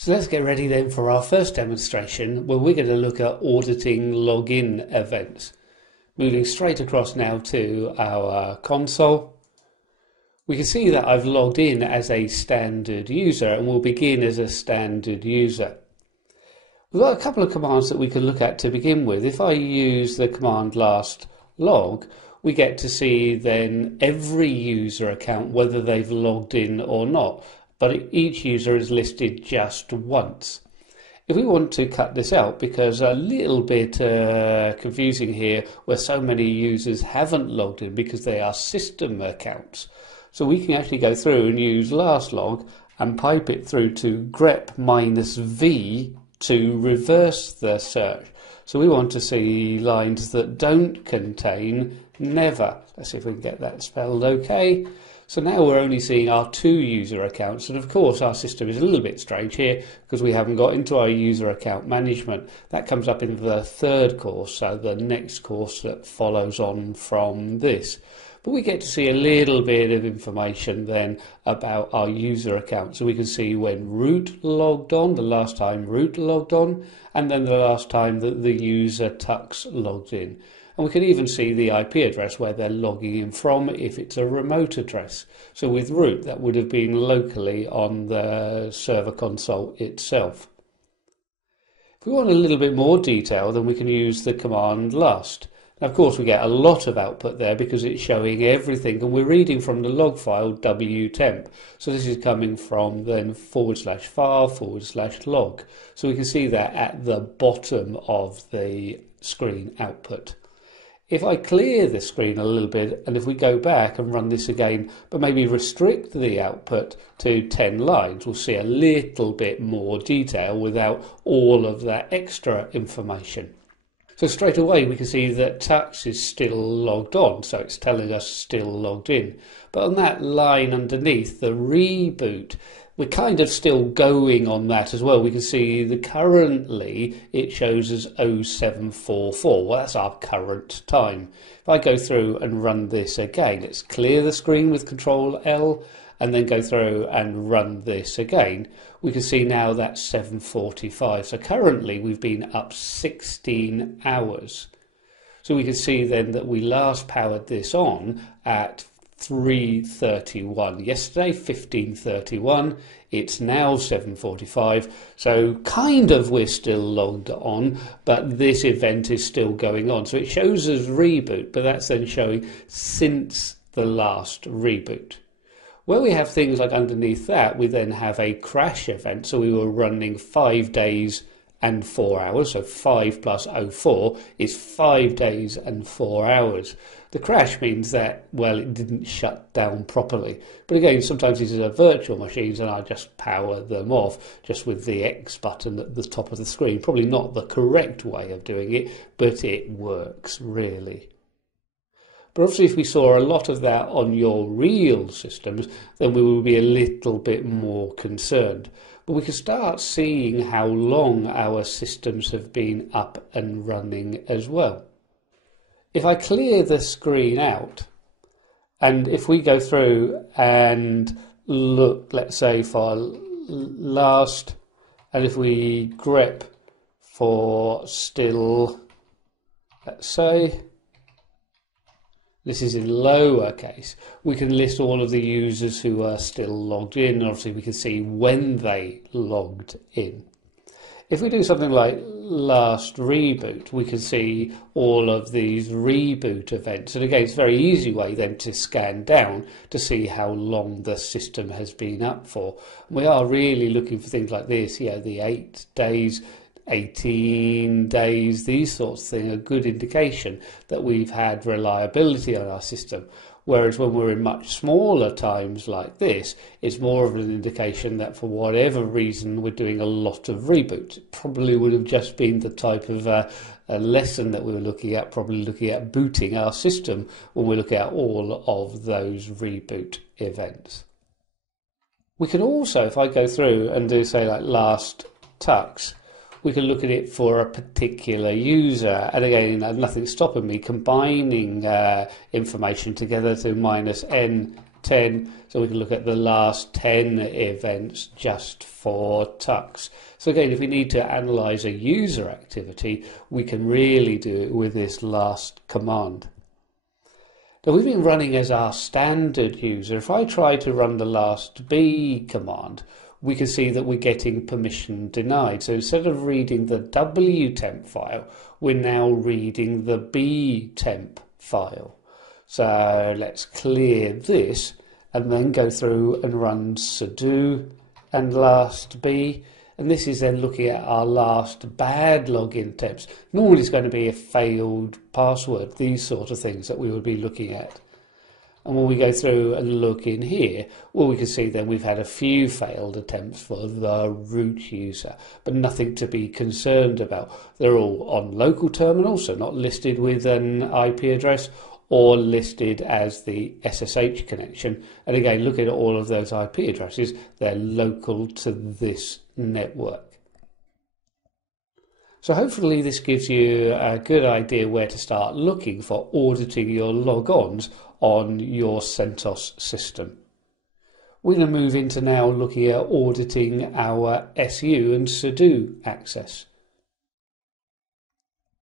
So let's get ready then for our first demonstration where we're going to look at auditing login events. Moving straight across now to our console. We can see that I've logged in as a standard user and we'll begin as a standard user. We've got a couple of commands that we can look at to begin with. If I use the command last log, we get to see then every user account, whether they've logged in or not. But each user is listed just once. If we want to cut this out, because a little bit confusing here where so many users haven't logged in because they are system accounts. So we can actually go through and use last log and pipe it through to grep -v to reverse the search. So we want to see lines that don't contain never. Let's see if we can get that spelled okay. So now we're only seeing our two user accounts, and of course our system is a little bit strange here because we haven't got into our user account management. That comes up in the third course, so the next course that follows on from this. But we get to see a little bit of information then about our user account. So we can see when root logged on, the last time root logged on, and then the last time that the user tux logged in. And we can even see the IP address where they're logging in from if it's a remote address. So with root, that would have been locally on the server console itself. If we want a little bit more detail, then we can use the command last. Now, of course, we get a lot of output there because it's showing everything, and we're reading from the log file wtemp. So this is coming from then /file/log. So we can see that at the bottom of the screen output. If I clear the screen a little bit, and if we go back and run this again, but maybe restrict the output to 10 lines, we'll see a little bit more detail without all of that extra information. So straight away we can see that tux is still logged on, so it's telling us still logged in. But on that line underneath, the reboot, we're kind of still going on that as well. We can see that currently it shows as 0744. Well, that's our current time. If I go through and run this again, let's clear the screen with Control L and then go through and run this again. We can see now that's 7:45. So currently we've been up 16 hours. So we can see then that we last powered this on at 3:31 yesterday, 15:31. It's now 7:45, so kind of we're still logged on, but this event is still going on. So it shows as reboot, but that's then showing since the last reboot. Where we have things like underneath that, we then have a crash event. So we were running 5 days and 4 hours, so 5 plus 04 is 5 days and 4 hours. The crash means that, well, it didn't shut down properly. But again, sometimes these are virtual machines and I just power them off just with the X button at the top of the screen. Probably not the correct way of doing it, but it works really. But obviously if we saw a lot of that on your real systems, then we would be a little bit more concerned. But we can start seeing how long our systems have been up and running as well. If I clear the screen out, and if we go through and look, let's say for last, and if we grep for still, let's say, this is in lowercase, we can list all of the users who are still logged in, and obviously we can see when they logged in. If we do something like last reboot, we can see all of these reboot events. And again, it's a very easy way then to scan down to see how long the system has been up for. And we are really looking for things like this, the 8 days, 18 days, these sorts of things are a good indication that we've had reliability on our system. Whereas when we're in much smaller times like this, it's more of an indication that for whatever reason we're doing a lot of reboots. It probably would have just been the type of a lesson that we were looking at, probably looking at booting our system when we're looking at all of those reboot events. We can also, if I go through and do say like last tux, we can look at it for a particular user, and again, nothing's stopping me combining information together to -n 10, so we can look at the last 10 events just for Tux. So again, if we need to analyze a user activity, we can really do it with this last command. Now we've been running as our standard user. If I try to run the last B command, we can see that we're getting permission denied. So instead of reading the wtemp file, we're now reading the btemp file. So let's clear this and then go through and run sudo and last B. And this is then looking at our last bad login temps. Normally it's going to be a failed password, these sort of things that we would be looking at. And when we go through and look in here, well, we can see then we've had a few failed attempts for the root user, but nothing to be concerned about. They're all on local terminals, so not listed with an IP address or listed as the SSH connection. And again, looking at all of those IP addresses, they're local to this network. So hopefully this gives you a good idea where to start looking for auditing your logons on your CentOS system. We're going to move into now looking at auditing our SU and sudo access.